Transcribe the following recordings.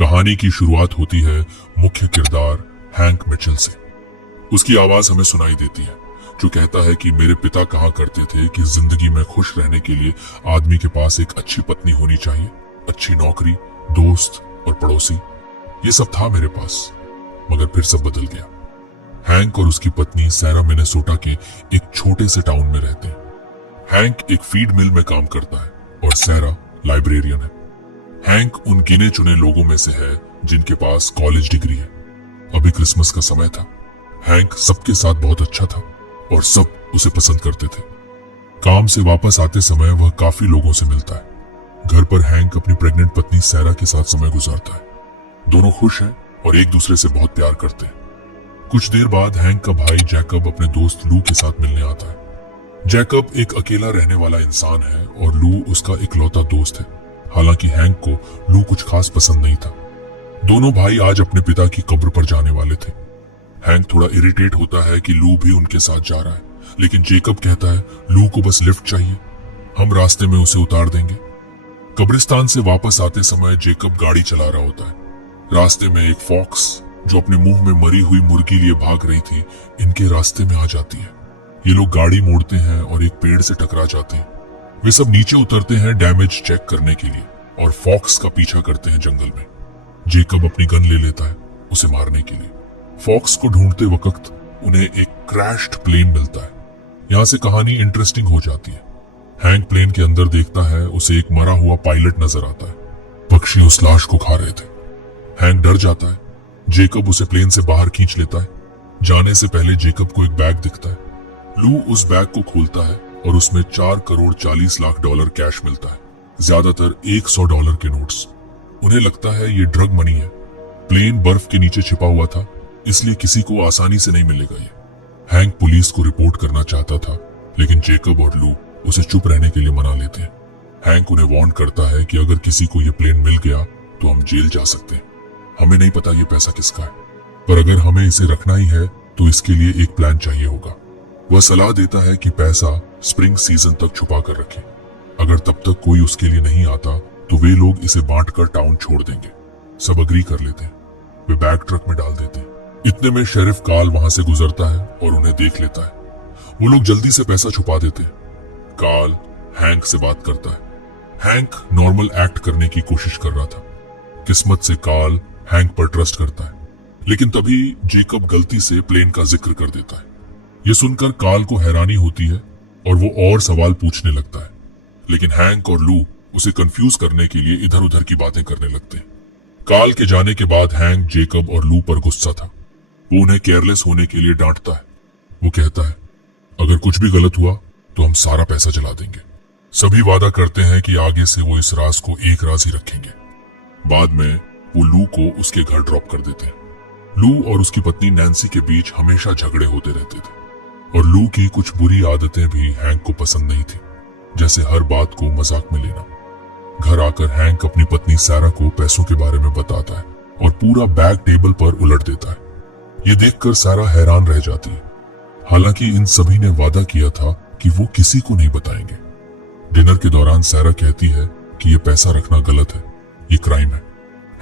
कहानी की शुरुआत होती है मुख्य किरदार हैंक मिचेल से। उसकी आवाज हमें सुनाई देती है जो कहता है कि मेरे पिता कहा करते थे कि जिंदगी में खुश रहने के लिए आदमी के पास एक अच्छी पत्नी होनी चाहिए, अच्छी नौकरी, दोस्त और पड़ोसी। ये सब था मेरे पास, मगर फिर सब बदल गया। हैंक और उसकी पत्नी सैरा मिनेसोटा के एक छोटे से टाउन में रहते हैं। हैंक एक फीड मिल में काम करता है और सैरा लाइब्रेरियन है। हैंक उन गिने चुने लोगों में से है जिनके पास कॉलेज डिग्री है। अभी क्रिसमस का समय था। हैंक सबके साथ बहुत अच्छा था और सब उसे पसंद करते थे। काम से वापस आते समय वह काफी लोगों से मिलता है। घर पर हैंक अपनी प्रेग्नेंट पत्नी सैरा के साथ समय गुजारता है। दोनों खुश हैं और एक दूसरे से बहुत प्यार करते हैं। कुछ देर बाद हैंक का भाई जैकब अपने दोस्त लू के साथ मिलने आता है। जैकब एक अकेला रहने वाला इंसान है और लू उसका इकलौता दोस्त है। हालांकि हैंक को लू कुछ खास पसंद नहीं था। दोनों भाई आज अपने पिता की कब्र पर जाने वाले थे। हैंक थोड़ा इरिटेट होता है कि लू भी उनके साथ जा रहा है, लेकिन जेकब कहता है लू को बस लिफ्ट चाहिए, हम रास्ते में उसे उतार देंगे। कब्रिस्तान से वापस आते समय जेकब गाड़ी चला रहा होता है। रास्ते में एक फॉक्स जो अपने मुंह में मरी हुई मुर्गी लिए भाग रही थी, इनके रास्ते में आ जाती है। ये लोग गाड़ी मोड़ते हैं और एक पेड़ से टकरा जाते हैं। वे सब नीचे उतरते हैं डैमेज चेक करने के लिए और फॉक्स का पीछा करते हैं जंगल में। जेकब अपनी गन ले लेता है उसे मारने के लिए। फॉक्स को ढूंढते वक्त उन्हें एक क्रैश्ड प्लेन मिलता है। यहाँ से कहानी इंटरेस्टिंग हो जाती है। हैंक प्लेन के अंदर देखता है, उसे एक मरा हुआ पायलट नजर आता है। पक्षी उस लाश को खा रहे थे। हैंक डर जाता है। जेकब उसे प्लेन से बाहर खींच लेता है। जाने से पहले जेकब को एक बैग दिखता है। लू उस बैग को खोलता है और उसमें 4 करोड़ 40 लाख डॉलर कैश मिलता है, ज्यादातर $100 के नोट्स। उन्हें लगता है ये ड्रग मनी है। प्लेन बर्फ के नीचे छिपा हुआ था, इसलिए किसी को आसानी से नहीं मिलेगा ये। हैंक पुलिस को रिपोर्ट करना चाहता था, लेकिन जेकब और लू उसे चुप रहने के लिए मना लेते हैं। हैंक उन्हें वार्न करता है कि अगर किसी को ये प्लेन मिल गया तो हम जेल जा सकते हैं। हमें नहीं पता ये पैसा किसका है, पर अगर हमें इसे रखना ही है तो इसके लिए एक प्लान चाहिए होगा। वह सलाह देता है कि पैसा स्प्रिंग सीजन तक छुपा कर रखें। अगर तब तक कोई उसके लिए नहीं आता तो वे लोग इसे बांटकर टाउन छोड़ देंगे। सब अग्री कर लेते हैं। वे बैग ट्रक में डाल देते हैं। इतने में शेरिफ कार्ल वहां से गुजरता है और उन्हें देख लेता है। वो लोग जल्दी से पैसा छुपा देते हैं। कार्ल हैंक से बात करता है। हैंक नॉर्मल एक्ट करने की कोशिश कर रहा था। किस्मत से कार्ल हैंक पर ट्रस्ट करता है, लेकिन तभी जेकब गलती से प्लेन का जिक्र कर देता है। यह सुनकर कार्ल को हैरानी होती है और वो और सवाल पूछने लगता है, लेकिन हैंक और लू उसे कंफ्यूज करने के लिए इधर उधर की बातें करने लगते हैं। कार्ल के जाने के बाद हैंक जेकब और लू पर गुस्सा था। वो उन्हें केयरलेस होने के लिए डांटता है। वो कहता है अगर कुछ भी गलत हुआ तो हम सारा पैसा जला देंगे। सभी वादा करते हैं कि आगे से वो इस राज को एक राज ही रखेंगे। बाद में वो लू को उसके घर ड्रॉप कर देते हैं। लू और उसकी पत्नी नैन्सी के बीच हमेशा झगड़े होते रहते थे और लू की कुछ बुरी आदतें भी हैंक को पसंद नहीं थी, जैसे हर बात को मजाक में लेना। घर आकर हैंक अपनी पत्नी सैरा को पैसों के बारे में बताता है और पूरा बैग टेबल पर उलट देता है। ये देखकर सैरा हैरान रह जाती है। हालांकि इन सभी ने वादा किया था कि वो किसी को नहीं बताएंगे। डिनर के दौरान सैरा कहती है कि ये पैसा रखना गलत है, ये क्राइम है।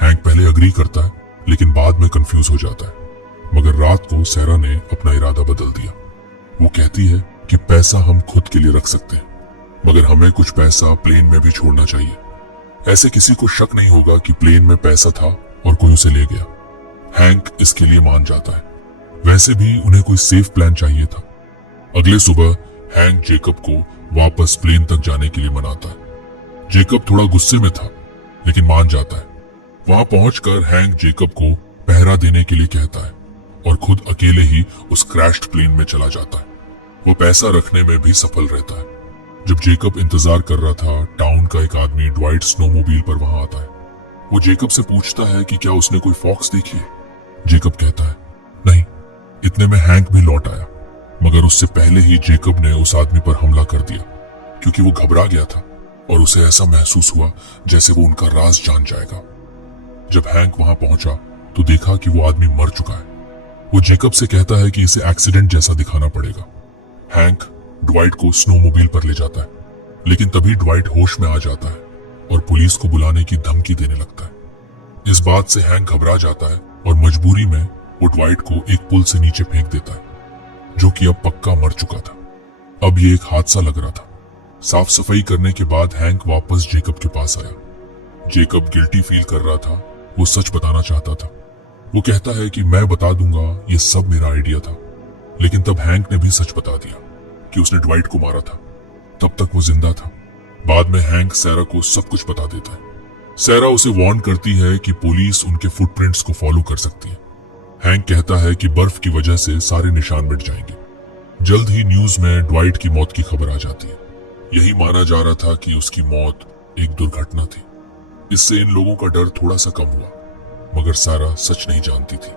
हैंक पहले अग्री करता है, लेकिन बाद में कंफ्यूज हो जाता है। मगर रात को सैरा ने अपना इरादा बदल दिया। वो कहती है कि पैसा हम खुद के लिए रख सकते हैं, मगर हमें कुछ पैसा प्लेन में भी छोड़ना चाहिए। ऐसे किसी को शक नहीं होगा कि प्लेन में पैसा था और कोई उसे ले गया। हैंक इसके लिए मान जाता है। वैसे भी उन्हें कोई सेफ प्लान चाहिए था। अगले सुबह हैंक जेकब को वापस प्लेन तक जाने के लिए मनाता है। जेकब थोड़ा गुस्से में था, लेकिन मान जाता है। वहां पहुंचकर हैंक जेकब को पहरा देने के लिए कहता है और खुद अकेले ही उस क्रैश्ड प्लेन में चला जाता है। वो पैसा रखने में भी सफल रहता है। जब जेकब इंतजार कर रहा था, टाउन का एक आदमी ड्वाइट स्नोमोबाइल पर वहां आता है। वो जेकब से पूछता है कि क्या उसने कोई फॉक्स देखी है। जेकब कहता है नहीं। इतने में हैंक भी लौट आया, मगर उससे पहले ही जेकब ने उस आदमी पर हमला कर दिया, क्योंकि वो घबरा गया था और उसे ऐसा महसूस हुआ जैसे वो उनका राज जान जाएगा। जब हैंक वहां पहुंचा तो देखा कि वो आदमी मर चुका है। वो जेकब से कहता है कि इसे एक्सीडेंट जैसा दिखाना पड़ेगा। हैंक ड्वाइट को स्नोमोबाइल पर ले जाता है, लेकिन तभी ड्वाइट होश में आ जाता है और पुलिस को बुलाने की धमकी देने लगता है। इस बात से हैंक घबरा जाता है और मजबूरी में वो ड्वाइट को एक पुल से नीचे फेंक देता है, जो कि अब पक्का मर चुका था। अब ये एक हादसा लग रहा था। साफ सफाई करने के बाद हैंक वापस जेकब के पास आया। जेकब गिल्टी फील कर रहा था, वो सच बताना चाहता था। वो कहता है कि मैं बता दूंगा, ये सब मेरा आइडिया था। लेकिन तब हैंक ने भी सच बता दिया कि उसने ड्वाइट को मारा था। तब तक वो जिंदा था। बाद में हैंक सैरा को सब कुछ बता देता है। सैरा उसे वार्न करती है कि पुलिस उनके फुटप्रिंट्स को फॉलो कर सकती है। हैंक कहता है कि बर्फ की वजह से सारे निशान मिट जाएंगे। जल्द ही न्यूज में ड्वाइट की मौत की खबर आ जाती है। यही माना जा रहा था कि उसकी मौत एक दुर्घटना थी। इससे इन लोगों का डर थोड़ा सा कम हुआ, मगर सारा सच नहीं जानती थी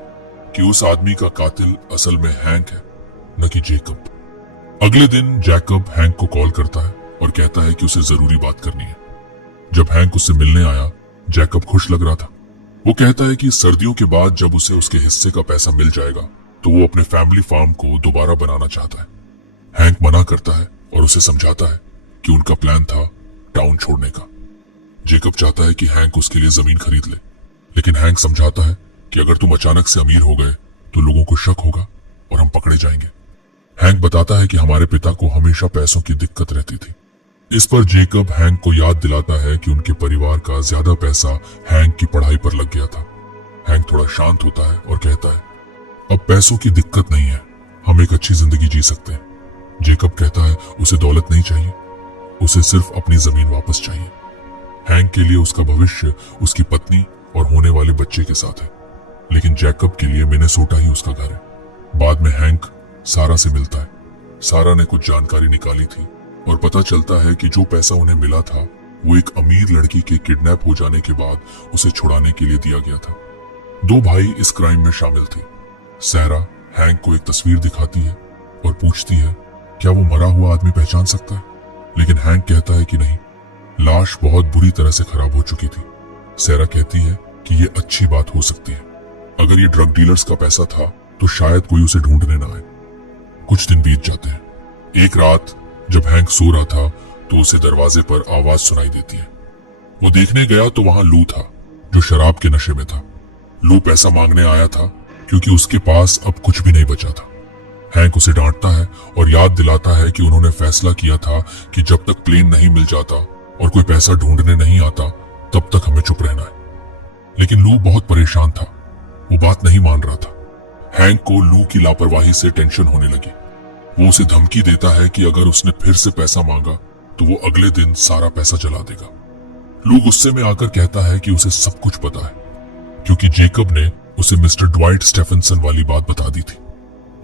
कि उस आदमी का कातिल असल में हैंक है, न कि जेकब। अगले दिन जैकब हैंक को कॉल करता है और कहता है कि उसे जरूरी बात करनी है। जब हैंक उससे मिलने आया, जैकब खुश लग रहा था। वो कहता है कि सर्दियों के बाद जब उसे उसके हिस्से का पैसा मिल जाएगा तो वो अपने फैमिली फार्म को दोबारा बनाना चाहता है। हैंक मना करता है और उसे समझाता है कि उनका प्लान था टाउन छोड़ने का। जेकब चाहता है कि हैंक उसके लिए जमीन खरीद ले, लेकिन हैंक समझाता है कि अगर तुम अचानक से अमीर हो गए तो लोगों को शक होगा और हम पकड़े जाएंगे। हैंक बताता है कि हमारे पिता को हमेशा पैसों की दिक्कत रहती थी। इस पर जेकब हैंक को याद दिलाता है कि उनके परिवार का ज्यादा पैसा हैंक की पढ़ाई पर लग गया था। हैंक थोड़ा शांत होता है और कहता है, अब पैसों की दिक्कत नहीं है, हम एक अच्छी जिंदगी जी सकते हैं। जेकब कहता है उसे दौलत नहीं चाहिए, उसे सिर्फ अपनी जमीन वापस चाहिए। हैंक के लिए उसका भविष्य उसकी पत्नी और होने वाले बच्चे के साथ है, लेकिन जैकब के लिए मिनेसोटा ही उसका घर है। बाद में हैंक सारा से मिलता है। सारा ने कुछ जानकारी निकाली थी और पता चलता है कि जो पैसा उन्हें मिला था वो एक अमीर लड़की के किडनैप हो जाने के बाद उसे छुड़ाने के लिए दिया गया था। दो भाई इस क्राइम में शामिल थे। सैरा हैंक को एक तस्वीर दिखाती है और पूछती है क्या वो मरा हुआ आदमी पहचान सकता है, लेकिन हैंक कहता है कि नहीं, लाश बहुत बुरी तरह से खराब हो चुकी थी। सैरा कहती है कि ये अच्छी बात हो सकती है। अगर ये ड्रग डीलर्स का पैसा था तो शायद कोई उसे ढूंढने ना आए। कुछ दिन बीत जाते हैं। एक रात जब हैंक सो रहा था तो उसे दरवाजे पर आवाज सुनाई देती है। वो देखने गया तो वहां लू था, जो शराब के नशे में था। लू पैसा मांगने आया था क्योंकि उसके पास अब कुछ भी नहीं बचा था। हैंक उसे डांटता है और याद दिलाता है कि उन्होंने फैसला किया था कि जब तक प्लेन नहीं मिल जाता और कोई पैसा ढूंढने नहीं आता तब तक हमें चुप रहना है। लेकिन लू बहुत परेशान था, वो बात नहीं मान रहा था। हैंक को लू की लापरवाही से टेंशन होने लगी। वो उसे धमकी देता है कि अगर उसने फिर से पैसा मांगा तो वो अगले दिन सारा पैसा जला देगा। लू गुस्से में आकर कहता है कि उसे सब कुछ पता है, क्योंकि जेकब ने उसे मिस्टर ड्वाइट स्टेफनसन वाली बात बता दी थी।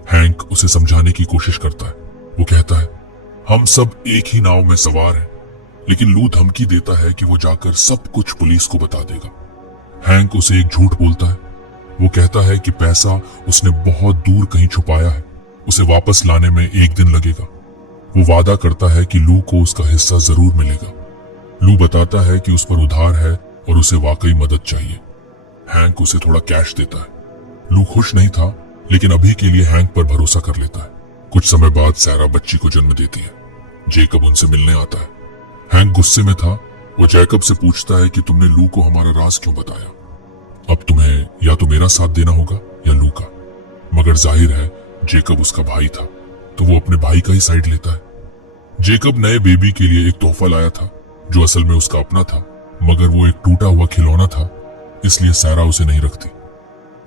हैंक उसे समझाने की कोशिश करता है। वो कहता है हम सब एक ही नाव में सवार हैं, लेकिन लू धमकी देता है कि वो जाकर सब कुछ पुलिस को बता देगा। हैंक उसे एक झूठ बोलता है। वो कहता है कि पैसा उसने बहुत दूर कहीं छुपाया है, उसे वापस लाने में एक दिन लगेगा। वो वादा करता है कि लू को उसका हिस्सा जरूर मिलेगा। लू बताता है कि उस पर उधार है और उसे वाकई मदद चाहिए। हैंक उसे थोड़ा कैश देता है। लू खुश नहीं था, लेकिन अभी के लिए हैंक पर भरोसा कर लेता है। कुछ समय बाद सैरा बच्ची को जन्म देती है। जेकब उनसे मिलने आता है। हैंक गुस्से में था। वो जैकब से पूछता है कि तुमने लू को हमारा राज क्यों बताया। अब तुम्हें या तो मेरा साथ देना होगा या लू का। मगर जाहिर है जेकब उसका भाई था, तो वो अपने भाई का ही साइड लेता है। जेकब नए बेबी के लिए एक तोहफा लाया था, जो असल में उसका अपना था, मगर वो एक टूटा हुआ खिलौना था, इसलिए सैरा उसे नहीं रखती।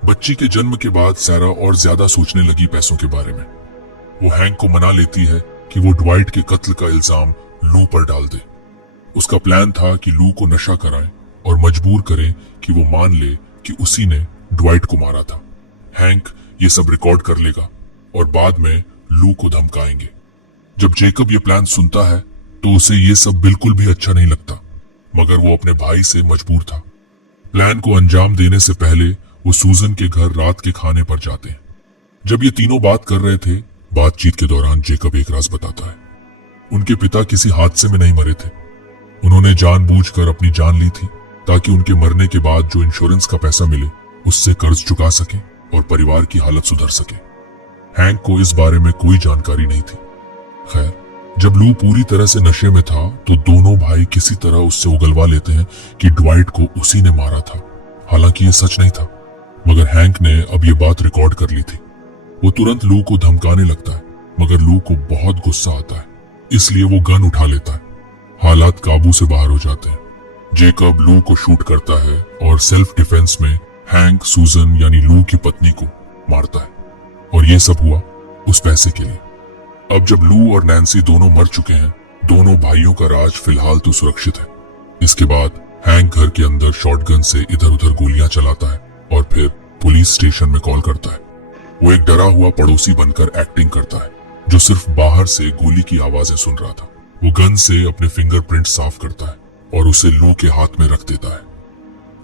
बच्ची के जन्म के बाद सैरा और ज्यादा सोचने लगी पैसों के बारे में। वो हैंक को मना लेती है कि वो ड्वाइट के कत्ल का इल्जाम लू पर डाल दे। उसका प्लान था कि लू को नशा कराएं और मजबूर करें कि वो मान ले कि उसी ने ड्वाइट को मारा था। हैंक ये सब रिकॉर्ड कर लेगा और बाद में लू को धमकाएंगे। जब जेकब ये प्लान सुनता है तो उसे ये सब बिल्कुल भी अच्छा नहीं लगता, मगर वो अपने भाई से मजबूर था। प्लान को अंजाम देने से पहले वो सूजन के घर रात के खाने पर जाते हैं। जब ये तीनों बात कर रहे थे, बातचीत के दौरान जेकब एक राज बताता है। उनके पिता किसी हादसे में नहीं मरे थे। उन्होंने जानबूझकर अपनी जान ली थी ताकि उनके मरने के बाद जो इंश्योरेंस का पैसा मिले उससे कर्ज चुका सके और परिवार की हालत सुधर सके। हैंक को इस बारे में कोई जानकारी नहीं थी। खैर, जब लू पूरी तरह से नशे में था तो दोनों भाई किसी तरह उससे उगलवा लेते हैं कि ड्वाइट को उसी ने मारा था। हालांकि ये सच नहीं था, मगर हैंक ने अब ये बात रिकॉर्ड कर ली थी। वो तुरंत लू को धमकाने लगता है, मगर लू को बहुत गुस्सा आता है, इसलिए वो गन उठा लेता है। हालात काबू से बाहर हो जाते हैं। जेकब लू को शूट करता है और सेल्फ डिफेंस में हैंक सूजन यानी लू की पत्नी को मारता है, और ये सब हुआ उस पैसे के लिए। अब जब लू और नैन्सी दोनों मर चुके हैं, दोनों भाइयों का राज फिलहाल तो सुरक्षित है। इसके बाद हैंक घर के अंदर शॉटगन से इधर उधर गोलियां चलाता है और फिर पुलिस स्टेशन में कॉल करता है। वो एक डरा हुआ पड़ोसी बनकर एक्टिंग करता है, जो सिर्फ बाहर से गोली की आवाजें सुन रहा था। वो गन से अपने फिंगरप्रिंट साफ करता है और उसे लू के हाथ में रख देता है,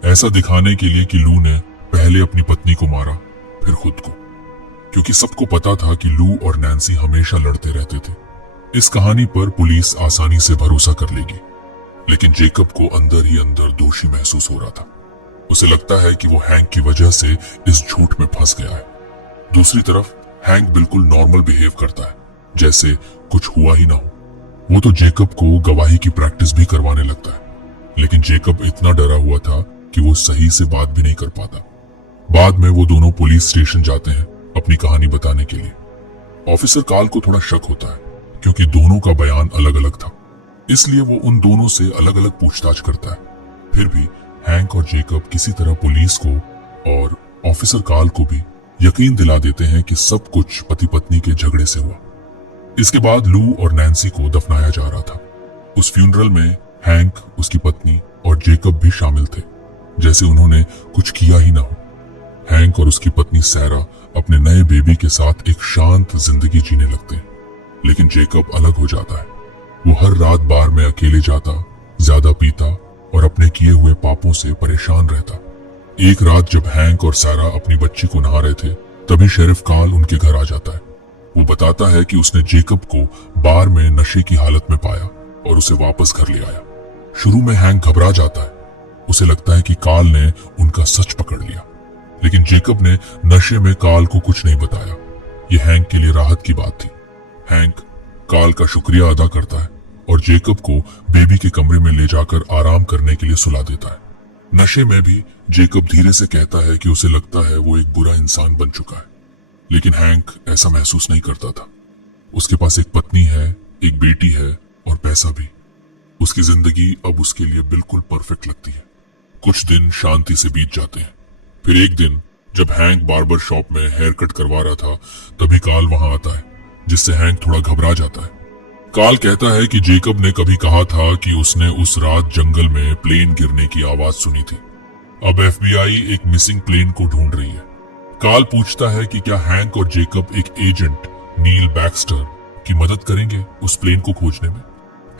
ऐसा दिखाने के लिए कि लू ने पहले अपनी पत्नी को मारा फिर खुद को, क्योंकि सबको पता था कि लू और नैन्सी हमेशा लड़ते रहते थे। इस कहानी पर पुलिस आसानी से भरोसा कर लेगी, लेकिन जेकब को अंदर ही अंदर दोषी महसूस हो रहा था। उसे लगता है कि वो हैंक की वजह से इस झूठ में फंस गया है। दूसरी तरफ हैंक बिल्कुल नॉर्मल बिहेव करता है, जैसे कुछ हुआ ही ना हो। वो तो जेकब को गवाही की प्रैक्टिस भी करवाने लगता है, लेकिन जेकब इतना डरा हुआ था कि वो सही से बात भी नहीं कर पाता। बाद में वो दोनों पुलिस स्टेशन जाते हैं अपनी कहानी बताने के लिए। ऑफिसर कार्ल को थोड़ा शक होता है, क्योंकि दोनों का बयान अलग अलग था, इसलिए वो उन दोनों से अलग अलग पूछताछ करता है। फिर भी हैंक और जेकब किसी तरह पुलिस को और ऑफिसर कार्ल को भी यकीन दिला देते हैं कि सब कुछ पति पत्नी के झगड़े से हुआ। इसके बाद लू और नैन्सी को दफनाया जा रहा था। उस फ्यूनरल में हैंक, उसकी पत्नी और जेकब भी शामिल थे, जैसे उन्होंने कुछ किया ही ना हो। हैंक और उसकी पत्नी सैरा अपने नए बेबी के साथ एक शांत जिंदगी जीने लगते हैं, लेकिन जेकब अलग हो जाता है। वो हर रात बार में अकेले जाता, ज्यादा पीता और अपने किए हुए पापों से परेशान रहता। एक रात जब हैंक और सैरा अपनी बच्ची को नहा रहे थे, तभी शेरिफ कार्ल उनके घर आ जाता है। वो बताता है कि उसने जेकब को बार में नशे की हालत में पाया और उसे वापस घर ले आया। शुरू में हैंक घबरा जाता है, उसे लगता है कि कार्ल ने उनका सच पकड़ लिया, लेकिन जेकब ने नशे में कार्ल को कुछ नहीं बताया। यह हैंक के लिए राहत की बात थी। हैंक कार्ल का शुक्रिया अदा करता है और जेकब को बेबी के कमरे में ले जाकर आराम करने के लिए सुला देता है। नशे में भी जेकब धीरे से कहता है कि उसे लगता है वो एक बुरा इंसान बन चुका है, लेकिन हैंक ऐसा महसूस नहीं करता था। उसके पास एक पत्नी है, एक बेटी है और पैसा भी। उसकी जिंदगी अब उसके लिए बिल्कुल परफेक्ट लगती है। कुछ दिन शांति से बीत जाते हैं। फिर एक दिन जब हैंक बार्बर शॉप में हेयर कट करवा रहा था, तभी कार्ल वहां आता है, जिससे हैंक थोड़ा घबरा जाता है। कार्ल कहता है कि जेकब ने कभी कहा था कि उसने उस रात जंगल में प्लेन गिरने की आवाज सुनी थी। अब एफबीआई एक मिसिंग प्लेन को ढूंढ रही है। कार्ल पूछता है कि क्या हैंक और जेकब एक एजेंट नील बैक्स्टर की मदद करेंगे उस प्लेन को खोजने में।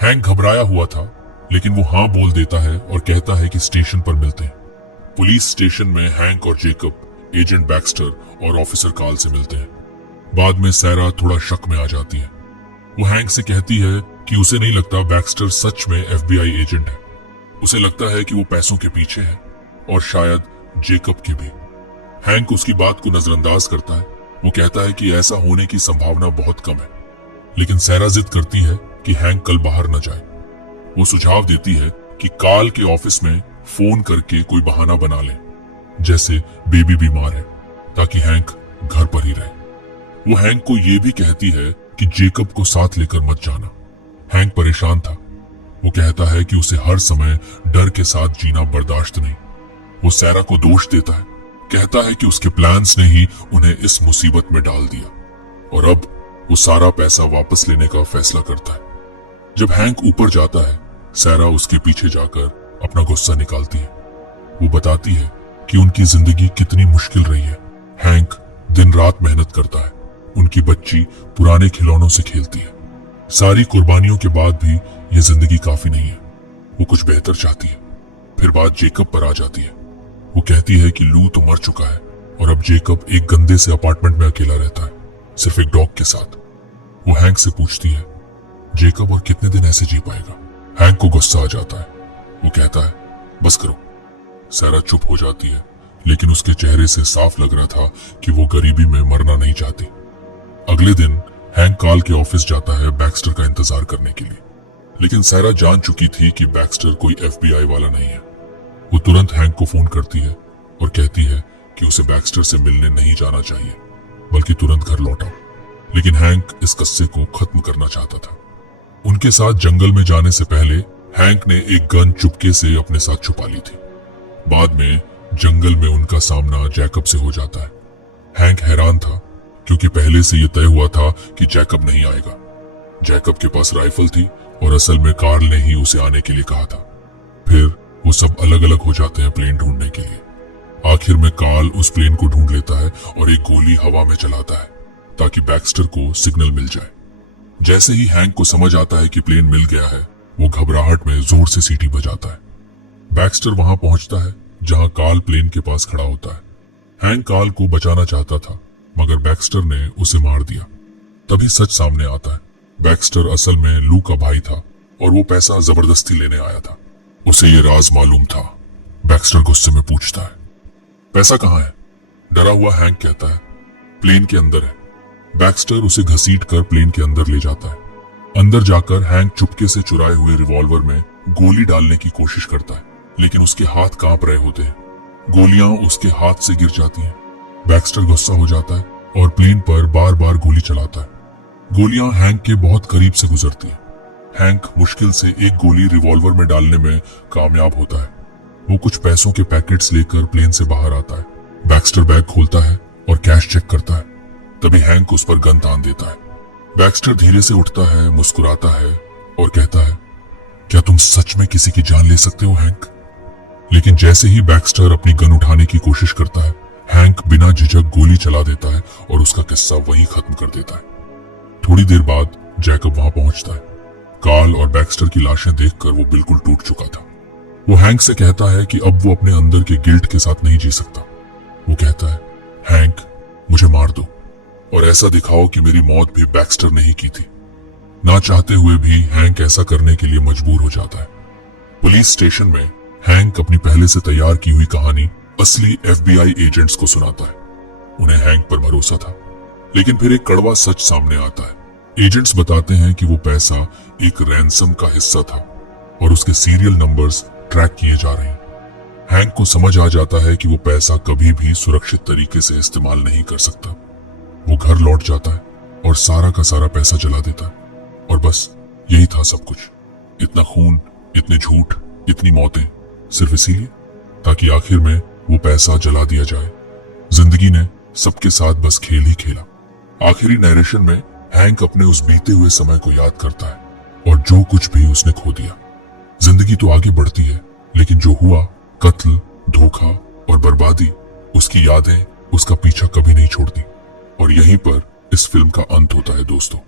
हैंक घबराया हुआ था, लेकिन वो हाँ बोल देता है और कहता है कि स्टेशन पर मिलते हैं। पुलिस स्टेशन में हैंक और जेकब एजेंट बैक्स्टर और ऑफिसर कार्ल से मिलते हैं। बाद में सैरा थोड़ा शक में आ जाती है। वो हैंक से कहती है कि उसे नहीं लगता बैक्स्टर सच में एफबीआई एजेंट है। उसे लगता है कि वो पैसों के पीछे है और शायद जेकब के भी। हैंक उसकी बात को नजरअंदाज करता है। वो कहता है कि ऐसा होने की संभावना बहुत कम है, लेकिन सैरा जिद करती है कि हैंक कल बाहर न जाए। वो सुझाव देती है कि कार्ल के ऑफिस में फोन करके कोई बहाना बना ले, जैसे बेबी बीमार है, ताकि हैंक घर पर ही रहे। वो हैंक को ये भी कहती है कि जेकब को साथ लेकर मत जाना। हैंक परेशान था। वो कहता है कि उसे हर समय डर के साथ जीना बर्दाश्त नहीं। वो सैरा को दोष देता है, कहता है कि उसके प्लान्स ने ही उन्हें इस मुसीबत में डाल दिया और अब वो सारा पैसा वापस लेने का फैसला करता है। जब हैंक ऊपर जाता है, सैरा उसके पीछे जाकर अपना गुस्सा निकालती है। वो बताती है कि उनकी जिंदगी कितनी मुश्किल रही है। हैंक दिन रात मेहनत करता है, उनकी बच्ची पुराने खिलौनों से खेलती है। सारी कुर्बानियों के बाद भी यह जिंदगी काफी नहीं है। वो कुछ बेहतर चाहती है। फिर बात जेकब पर आ जाती है। वो कहती है कि लू तो मर चुका है और अब जेकब एक गंदे से अपार्टमेंट में अकेला रहता है, सिर्फ एक डॉग के साथ। वो हैंक से पूछती है, जेकब और कितने दिन ऐसे जी पाएगा? हैंक को गुस्सा आ जाता है। वो कहता है, बस करो। सैरा चुप हो जाती है, लेकिन उसके चेहरे से साफ लग रहा था कि वो गरीबी में मरना नहीं चाहती। अगले दिन हैंक कार्ल के ऑफिस जाता है बैक्स्टर का इंतजार करने के लिए, लेकिन सैरा जान चुकी थी कि बैक्स्टर कोई एफबीआई वाला नहीं है। वो तुरंत हैंक को फोन करती है और कहती है कि उसे बैक्स्टर से मिलने नहीं जाना चाहिए, बल्कि तुरंत घर लौटाओ। लेकिन हैंक इस कस्से को खत्म करना चाहता था। उनके साथ जंगल में जाने से पहले हैंक ने एक गन चुपके से अपने साथ छुपा ली थी। बाद में जंगल में उनका सामना जैकब से हो जाता है। हैंक हैरान था, क्योंकि पहले से यह तय हुआ था कि जैकब नहीं आएगा। जैकब के पास राइफल थी और असल में कार्ल ने ही उसे आने के लिए कहा था। फिर वो सब अलग अलग हो जाते हैं प्लेन ढूंढने के लिए। आखिर में कार्ल उस प्लेन को ढूंढ लेता है और एक गोली हवा में चलाता है ताकि बैक्स्टर को सिग्नल मिल जाए। जैसे ही हैंक को समझ आता है कि प्लेन मिल गया है, वो घबराहट में जोर से सीटी बजाता है। बैक्स्टर वहां पहुंचता है जहां कार्ल प्लेन के पास खड़ा होता है। हैंक कार्ल को बचाना चाहता था, मगर बैक्स्टर ने उसे मार दिया। तभी सच सामने आता है। बैक्स्टर असल में लू का भाई था और वो पैसा जबरदस्ती लेने आया था। उसे ये राज मालूम था। बैक्स्टर गुस्से में पूछता है, पैसा कहाँ है? डरा हुआ हैंक कहता है, प्लेन के अंदर है। बैक्स्टर उसे घसीट कर प्लेन के अंदर ले जाता है। अंदर जाकर हैंक चुपके से चुराए हुए रिवॉल्वर में गोली डालने की कोशिश करता है, लेकिन उसके हाथ कांप रहे होते हैं। गोलियां उसके हाथ से गिर जाती हैं। बैक्स्टर गुस्सा हो जाता है और प्लेन पर बार बार गोली चलाता है। गोलियां हैंक के बहुत करीब से गुजरती हैं। हैंक मुश्किल से एक गोली रिवॉल्वर में डालने में कामयाब होता है। वो कुछ पैसों के पैकेट्स लेकर प्लेन से बाहर आता है। बैक्स्टर बैग खोलता है और कैश चेक करता है। तभी हैंक उस पर गन तान देता है। बैक्स्टर धीरे से उठता है, मुस्कुराता है और कहता है, क्या तुम सच में किसी की जान ले सकते हो हैंक? लेकिन जैसे ही बैक्स्टर अपनी गन उठाने की कोशिश करता है, हैंक बिना झिझक गोली चला देता है और उसका किस्सा वहीं खत्म कर देता है। थोड़ी देर बाद जैकब वहां पहुंचता है। कार्ल और बैक्स्टर की लाशें देखकर वो बिल्कुल टूट चुका था। वो हैंक से कहता है कि अब वो अपने अंदर के गिल्ट के साथ नहीं जी सकता। वो कहता है, हैंक, मुझे मार दो और ऐसा दिखाओ कि मेरी मौत भी बैक्स्टर ने ही की थी। ना चाहते हुए भी हैंक ऐसा करने के लिए मजबूर हो जाता है। पुलिस स्टेशन में हैंक अपनी पहले से तैयार की हुई कहानी असली FBI एजेंट्स को सुनाता है। उन्हें हैंक पर भरोसा था, लेकिन फिर एक कड़वा सच सामने आता है। एजेंट्स बताते हैं कि वो पैसा एक रैंसम का हिस्सा था और उसके सीरियल नंबर्स ट्रैक किए जा रहे हैं। हैंक को समझ आ जाता है कि वो पैसा कभी भी सुरक्षित तरीके से इस्तेमाल नहीं कर सकता। वो घर लौट जाता है और सारा का सारा पैसा जला देता है। और बस यही था सब कुछ। इतना खून, इतने झूठ, इतनी मौतें, सिर्फ इसीलिए ताकि आखिर में वो पैसा जला दिया जाए। जिंदगी ने सबके साथ बस खेल ही खेला। आखिरी नरेशन में हैंक अपने उस बीते हुए समय को याद करता है और जो कुछ भी उसने खो दिया। जिंदगी तो आगे बढ़ती है, लेकिन जो हुआ, कत्ल, धोखा और बर्बादी, उसकी यादें उसका पीछा कभी नहीं छोड़ती। और यहीं पर इस फिल्म का अंत होता है दोस्तों।